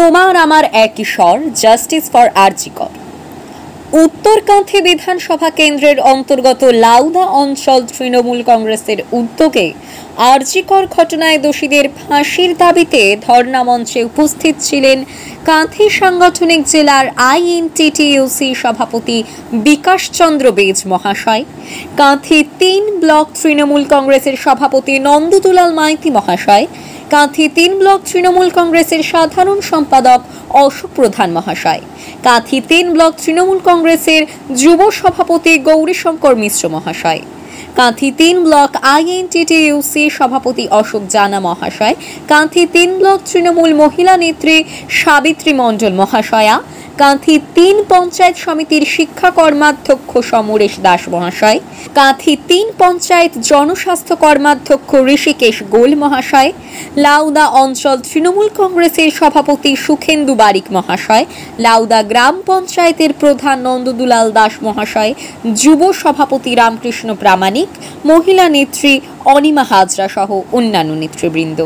তোমার আমার একই স্বর, জাস্টিস ফর আরজি কর। উত্তরকান্থী বিধানসভা কেন্দ্রের অন্তর্গত লাউদা অঞ্চল তৃণমূল কংগ্রেসের উদ্যোগে আরজি কর ঘটনায় দোষীদের ফাঁসির দাবিতে ধর্ণা মঞ্চে উপস্থিত ছিলেন কাঁথি সাংগঠনিক জেলার আইএনটিটিইউসি সভাপতি বিকাশ চন্দ্র বেজ মহাশয়, কাঁথি ৩ ব্লক তৃণমূল কংগ্রেসের সভাপতি নন্দদুলাল মাইতি মহাশয়, কাঁথি ৩ ব্লক তৃণমূল কংগ্রেসের সাধারণ সম্পাদক অশোক প্রধান মহাশয়, কাঁথি ৩ ব্লক তৃণমূল কংগ্রেসের যুব সভাপতি গৌরীশঙ্কর মিশ্র মহাশয়, কাঁথি ৩ ব্লক আইএনটিটিইউসি সভাপতি অশোক জানা মহাশয়, কাঁথি ৩ ব্লক তৃণমূল মহিলা নেত্রী সাবিত্রী মণ্ডল মহাশয়া, কাঁথি ৩ পঞ্চায়েত সমিতির শিক্ষা কর্মাধ্যক্ষ সমরেশ দাস মহাশয়, কাঁথি ৩ পঞ্চায়েত জনস্বাস্থ্য কর্মাধ্যক্ষ ঋষিকেশ গোল মহাশয়, লাউদা অঞ্চল তৃণমূল কংগ্রেসের সভাপতি সুখেন্দু বারিক মহাশয়, লাউদা গ্রাম পঞ্চায়েতের প্রধান নন্দদুলাল দাস মহাশয়, যুব সভাপতি রামকৃষ্ণ প্রামাণিক, মহিলা নেত্রী অনিমা হাজরা সহ অন্যান্য নেতৃবৃন্দ।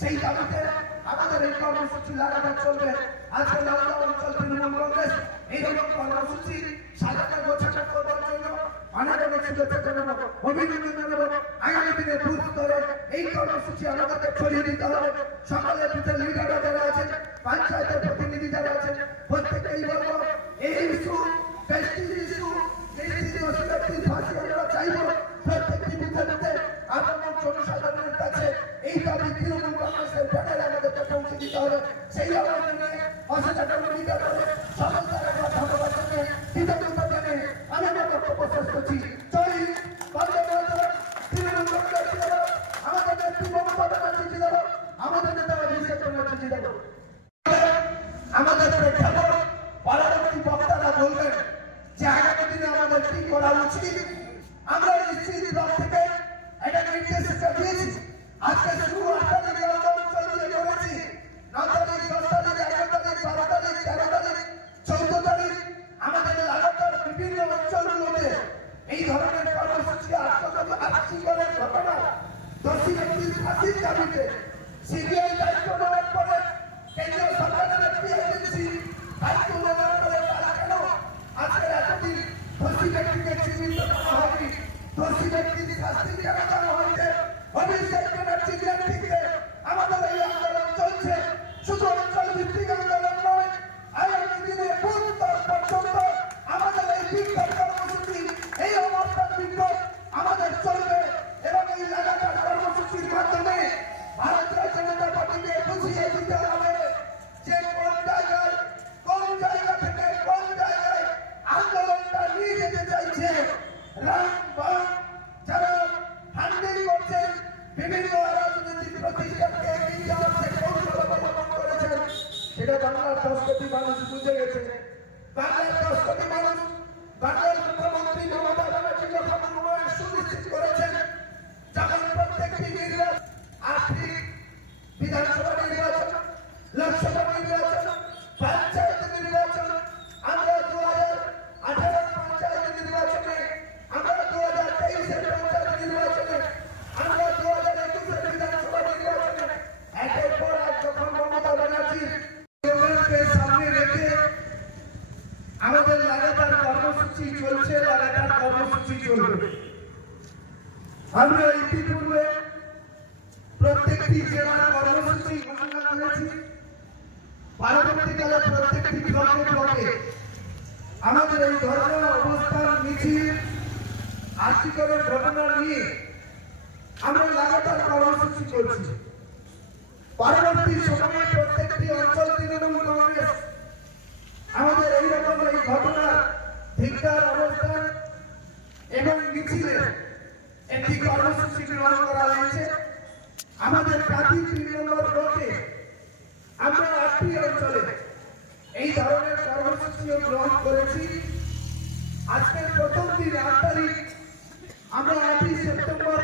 সেই দাবিতে আমাদের এই কর্মসূচি লাগাতার চলবে। আজকে লাউদা অঞ্চল তৃণমূল কংগ্রেস এইরকম কর্মসূচি সাজানো গোছানো করবার জন্য অনেক অনেক শুভেচ্ছা জানাবো, অভিনন্দন জানাবো। আগামী দিনে বুথ স্তরে এই কর্মসূচি আমাদেরকে ছড়িয়ে দিতে হবে। সকলের ভিতরে লিডাররা যারা আছেন, পঞ্চায়েতের প্রতিনিধি যারা আছেন, প্রত্যেকেই বলবো এই ইস্যু প্রেস্টিজ ইস্যু, এই দোষীদের ফাঁসি আমরা চাইবো। প্রত্যেকটি বুথে আপনার জনসাধারণের কাছে এই দাবি তৃণমূল কংগ্রেসের ব্যানারে আমাদেরকে পৌঁছে দিতে হবে। সেই আহ্বান নিয়ে অসাধারণ ভূমিকা করে সকল তারা ধন্যবাদ জানিয়ে কৃতজ্ঞতা জানিয়ে আমি আমার বক্তব্য শেষ করছি। জয় হিন্দ, বন্দে মাতরম, তৃণমূল কংগ্রেস জিন্দাবাদ, আমাদের নেত্রী মমতা ব্যানার্জি জিন্দাবাদ, আমাদের নেতা অভিষেক ব্যানার্জি জিন্দাবাদ। আমাদের প্রেক্ষাপট পরবর্তী বক্তারা বলবেন যে আগামী দিনে আমাদের কি করা উচিত। আমরা নিশ্চিত ব্লক থেকে এটা নির্দেশিকা দিয়েছি। আজকে শুরু 8 তারিখে অঞ্চল দিয়ে করেছি, 9 তারিখ, 10 তারিখ, 11 তারিখ, 12 তারিখ, 13 তারিখ, 14 তারিখ আমাদের লাগাতার বিভিন্ন অঞ্চলগুলোতে এই ধরনের কর্মসূচি আত্মীকরণের ঘটনা দোষী ব্যক্তির ফাঁসির দাবিতে সিবিআই দায়িত্ব নেওয়ার পরে কেন্দ্রীয় সরকারের একটি এজেন্সি দায়িত্ব নেওয়ার পরে তারা কেন আজকে এতদিন দোষী ব্যক্তিকে চিহ্নিত করা হয়নি, দোষী ব্যক্তির শাস্তি কেন দেওয়া হয়েছে। অভিষেক ব্যানার্জির নেতৃত্বে আমাদের এই আন্দোলন চলছে। শুধু অঞ্চল ভিত্তিক আন্দোলন নয়, আগামী দিনে বুথ স্তর পর্যন্ত আমাদের এই বিক্ষোভ কর্মসূচি, এই অবস্থান বিক্ষোভ আমাদের চলবে এবং এই লাগাতার কর্মসূচির মাধ্যমে ভারতীয় জনতা পার্টিকে বুঝিয়ে দিতে হবে যে কোন জায়গা থেকে কোন জায়গায় আন্দোলনটা নিয়ে যেতে চাইছে। রাম বাম যারা হান্ডিল করছেন, বিভিন্ন রাজনৈতিক প্রতিষ্ঠানকে এগিয়ে যাওয়ার যে কৌশল অবলম্বন করেছেন, সেটা বাংলার 10 কোটি মানুষ বুঝে গেছে। বাংলার 10 কোটি মানুষ বাংলার মুখ্যমন্ত্রী মমতা ব্যানার্জি যখন উন্নয়ন সুনিশ্চিত করেছেন, যখন প্রত্যেকটি নির্বাচন, 8টি বিধানসভা নির্বাচন, লোকসভা নির্বাচন, পঞ্চায়েত নির্বাচন, আমরা 2018 পঞ্চায়েত নির্বাচনে, আমরা 2023 পঞ্চায়েত নির্বাচনে, আমরা 2021 বিধানসভা নির্বাচনে একের পর এক যখন মমতা ব্যানার্জির সামনে রেখে আমাদের লাগাতার কর্মসূচি চলছে, লাগাতার কর্মসূচি চলবে। আমরা ইতিপূর্বে প্রত্যেকটি জেলার কর্মসূচি ঘোষণা করেছি। পরবর্তীকালে প্রত্যেকটি ব্লকে আমাদের এই ধরনের অবস্থান মিছিল আর্থিকরের ঘটনা নিয়ে করছি। পরবর্তী সময়ে প্রত্যেকটি অঞ্চল তৃণমূল কংগ্রেস আমাদের এইরকম এই ঘটনা ধিক্কার অবস্থান এবং মিছিলে একটি কর্মসূচি গ্রহণ করা হয়েছে। আমাদের কাঁথি 3 নম্বর ব্লকে আমরা 8টি অঞ্চলে এই ধরনের কর্মসূচিও গ্রহণ করেছি। আজকের প্রথম দিন 8 তারিখ আমরা 8ই সেপ্টেম্বর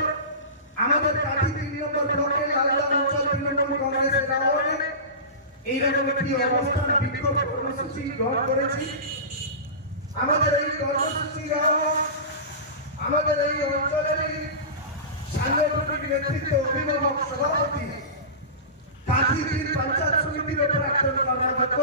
আমাদের কাঁথি 3 নম্বর ব্লকে লালদা অঞ্চল তৃণমূল কংগ্রেসের আহ্বানে এইরকম একটি অবস্থান বিক্ষোভ কর্মসূচি গ্রহণ করেছি। আমাদের এই কর্মসূচি আমাদের এই অঞ্চলের সাংগঠনিক নেতৃত্ব অভিভাবক সভাপতি কাঁথি 3 পঞ্চায়েত সমিতির প্রাক্তন কর্মাধ্যক্ষ